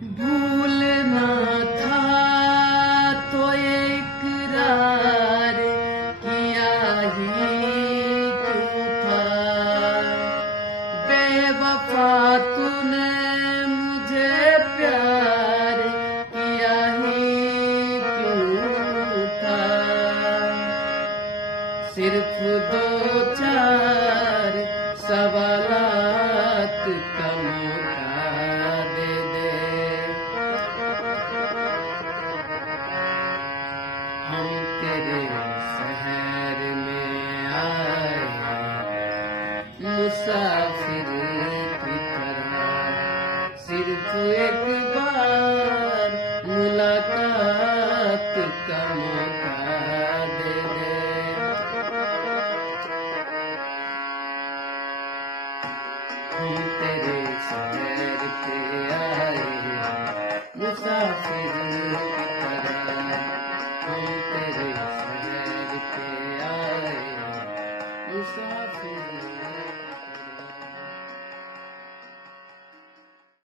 भूलना था तो ये इकरार किया ही क्यों था। बेवफा तूने मुझे प्यार किया ही क्यों था। सिर्फ दो चार सवालात का मौका दे दे। हम तेरे शहर में आए मुसाफिर की तरह। सिर्फ एक बार मुलाकात का मौका दे दे। हम तेरे शहर पे आए मुसाफिर की तरह। हम तेरे शहर पे आए मुसाफिर